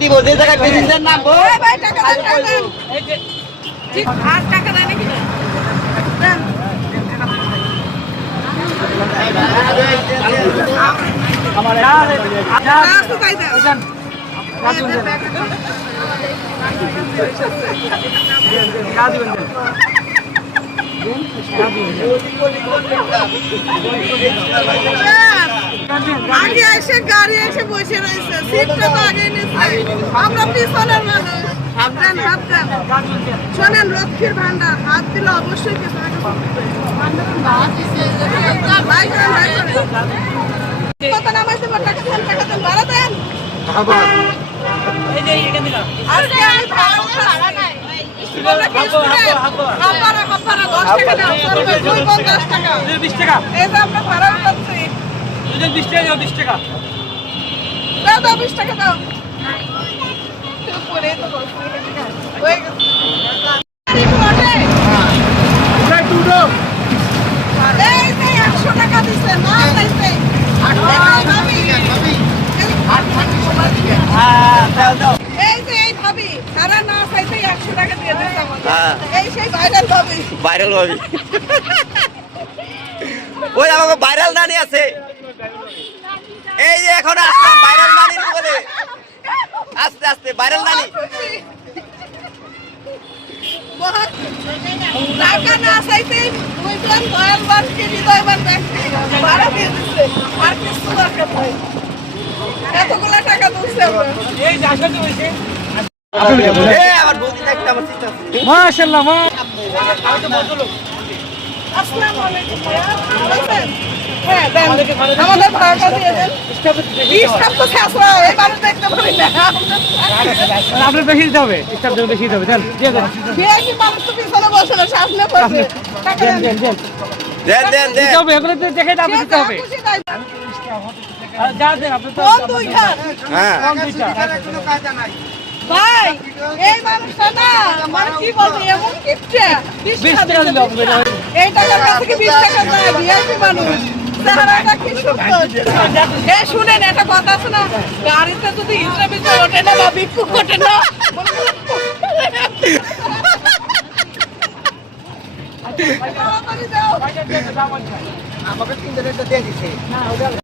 যে জায়গায় প্যাসেঞ্জার নামবো ভাই টাকা দেন এই যে ঠিক আর টাকা দেন নাকি দেন আমার তো তাই দেন আগে এসে গাড়ি এসে বসে রয়েছে সিটটা তো আগে নিচ্ছে আমরা পিছনের মানুষ হাত দেন শোনেন লক্ষ্মীর ভান্ডার হাত দিলে অবশ্যই কিছু না কিছু কত নামাইতে টাকা দেন ভাড়া দেন এই যে এখানে দিলাম আজকে আমি ভাড়া নাই ভাইরাল ভাবি ওই আমাকে ভাইরাল নানি আছে এই যে এখন আসলাম ভাইরাল নানি বলে আস্তে আস্তে ভাইরাল নানি টাকা না চাইতে বুঝলাম দয়াল বানকে হৃদয়বান ব্যক্তি ভাড়া দিয়ে দিচ্ছে আর কিছু দরকার নাই এতগুলো টাকা তুলছে এই যাসা তো হইছে আমার বৌদি দেখতে আমার চিন্তা মাশাআল্লাহ মা আসসালামু আলাইকুম হ্যাঁ দেন আমাদের ভাড়াটা দিয়ে দেন স্টাফ তো খাসা এবারে দেখতে পারি না আপনার বেশি দিতে হবে স্টাফ বেশি দিতে হবে দেন দিয়ে দেন ভিআইপি মানুষ তো পিছনে বসে না সামনে বসে টাকা দেন দেন দিতে হবে এগুলো তো দেখে দাম দিতে হবে যা দেন আপনি তো কোন দুই খান হ্যাঁ কোনো কাজা নাই ভাই এই মানুষটা না মানে কি বলবো এমন কিপটে 20 টাকা দিলে হবে এই টাকার কাছে কি 20 টাকা দেয় ভিআইপি মানুষ চেহারাটা কি সুন্দর এই শুনেন একটা কথা আছে না গাড়িতে যদি হিসাবে ওঠে না বা বিক্ষোভ ওঠে না আমাকে 3 দিতে দিয়ে দিছে